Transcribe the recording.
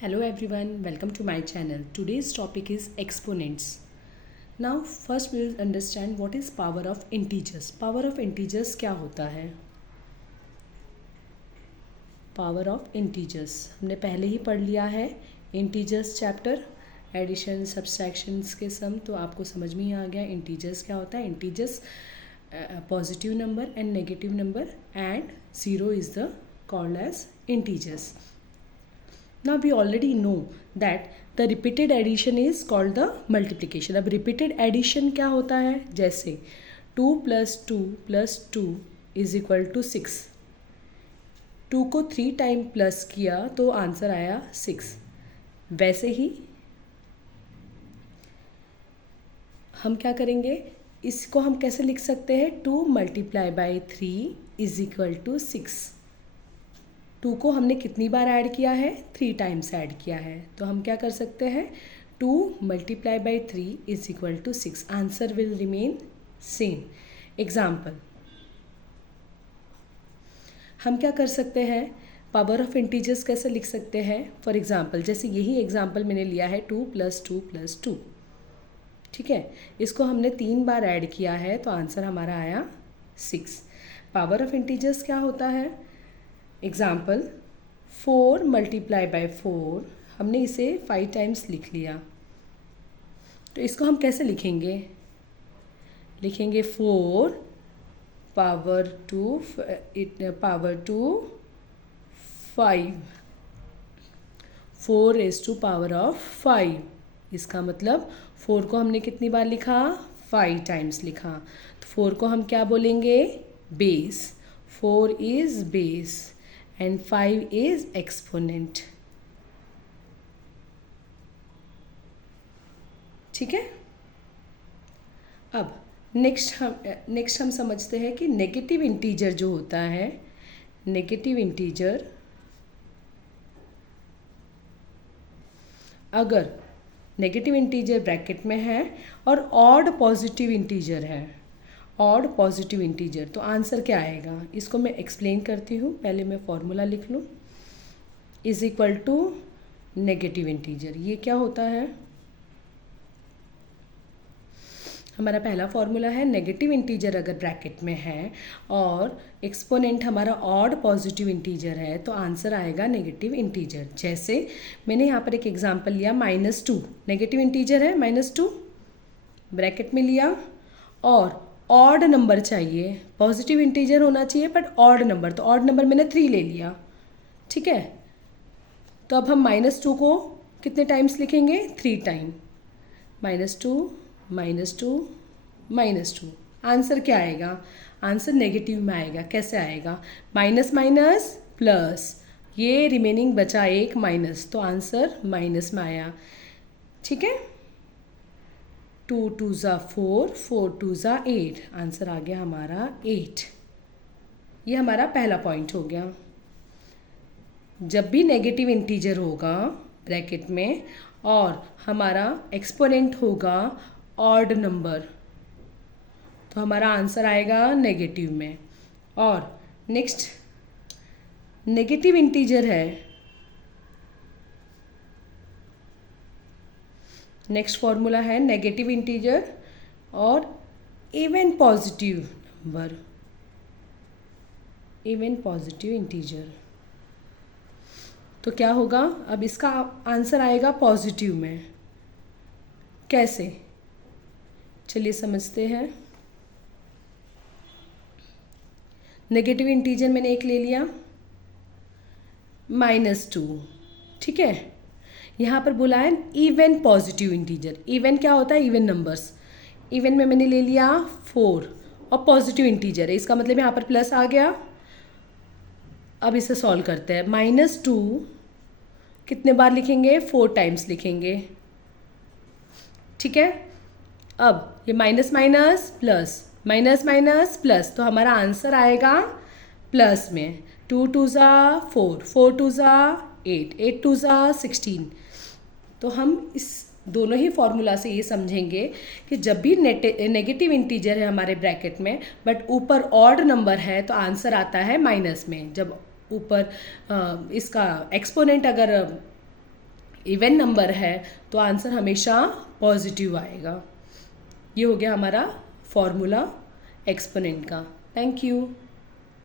Hello everyone, welcome to my channel. Today's topic is exponents. Now first we will understand what is power of integers. Power of integers क्या होता है? Power of integers हमने पहले ही पढ़ लिया है integers chapter addition subtractions के सम, तो आपको समझ में ही आ गया इंटीजर्स क्या होता है. Integers positive number and negative number and zero is the called as integers. Now we already know that the repeated addition is called the multiplication. अब repeated addition क्या होता है? जैसे 2 + 2 + 2 इज इक्वल टू 6. 2 को 3 time plus किया तो answer आया 6. वैसे ही हम क्या करेंगे, इसको हम कैसे लिख सकते हैं? 2 × 3 इज इक्वल टू 6. 2 को हमने कितनी बार ऐड किया है? 3 टाइम्स ऐड किया है. तो हम क्या कर सकते हैं? 2 × 3 is equal to 6. Answer will remain same. Example हम क्या कर सकते हैं? पावर ऑफ इंटीजर्स कैसे लिख सकते हैं? फॉर एग्जाम्पल जैसे यही एग्जाम्पल मैंने लिया है 2 + 2 + 2. ठीक है, इसको हमने 3 बार ऐड किया है तो आंसर हमारा आया 6. पावर ऑफ इंटीजर्स क्या होता है? एग्ज़ाम्पल 4 × 4 हमने इसे 5 टाइम्स लिख लिया, तो इसको हम कैसे लिखेंगे? लिखेंगे 4 पावर टू 5. 4⁵5. इसका मतलब 4 को हमने कितनी बार लिखा? 5 टाइम्स लिखा. तो 4 को हम क्या बोलेंगे? Base. 4 is base and 5 is exponent. ठीक है. अब नेक्स्ट हम समझते हैं कि नेगेटिव इंटीजर जो होता है, नेगेटिव इंटीजर अगर नेगेटिव इंटीजर ब्रैकेट में है और ऑड पॉजिटिव इंटीजर है, ऑड पॉजिटिव इंटीजर, तो आंसर क्या आएगा? इसको मैं एक्सप्लेन करती हूँ. पहले मैं फॉर्मूला लिख लूँ. Is equal to negative integer. ये क्या होता है? हमारा पहला फॉर्मूला है नेगेटिव इंटीजर अगर ब्रैकेट में है और एक्सपोनेंट हमारा ऑड पॉजिटिव इंटीजर है तो आंसर आएगा नेगेटिव इंटीजर. जैसे मैंने यहाँ पर एक एग्जांपल लिया -2. नेगेटिव इंटीजर है -2, ब्रैकेट में लिया और ऑड नंबर चाहिए. पॉजिटिव इंटीजर होना चाहिए बट ऑड नंबर, तो ऑड नंबर मैंने 3 ले लिया. ठीक है, तो अब हम -2 को कितने टाइम्स लिखेंगे? 3 टाइम. -2 -2 -2. आंसर क्या आएगा? आंसर नेगेटिव में आएगा. कैसे आएगा? माइनस माइनस प्लस, ये रिमेनिंग बचा एक माइनस, तो आंसर माइनस में आया. ठीक है. 2 × 2 = 4, 4 × 2 = 8. आंसर आ गया हमारा 8. ये हमारा पहला पॉइंट हो गया. जब भी नेगेटिव इंटीजर होगा ब्रैकेट में और हमारा एक्सपोनेंट होगा ऑड नंबर, तो हमारा आंसर आएगा नेगेटिव में. और नेक्स्ट नेगेटिव इंटीजर है, नेक्स्ट फॉर्मूला है नेगेटिव इंटीजर और even positive number, even positive integer. तो क्या होगा? अब इसका आंसर आएगा पॉजिटिव में. कैसे? चलिए समझते हैं. नेगेटिव इंटीजर मैंने एक ले लिया -2. ठीक है, यहाँ पर बोला है इवन पॉजिटिव इंटीजर. इवन क्या होता है? Even numbers. इवन में मैंने ले लिया 4 और पॉजिटिव इंटीजर है, इसका मतलब यहाँ पर प्लस आ गया. अब इसे सॉल्व करते हैं. -2 कितने बार लिखेंगे? 4 टाइम्स लिखेंगे. ठीक है. अब ये minus minus plus, minus minus plus, तो हमारा आंसर आएगा प्लस में. 2 × 2 = 4, 4 × 2 = 8, 8 × 2 = 16. तो हम इस दोनों ही फॉर्मूला से ये समझेंगे कि जब भी नेगेटिव इंटीजर है हमारे ब्रैकेट में बट ऊपर ऑड नंबर है तो आंसर आता है माइनस में. जब ऊपर इसका एक्सपोनेंट अगर इवन नंबर है तो आंसर हमेशा पॉजिटिव आएगा। ये हो गया हमारा फॉर्मूला एक्सपोनेंट का। Thank you.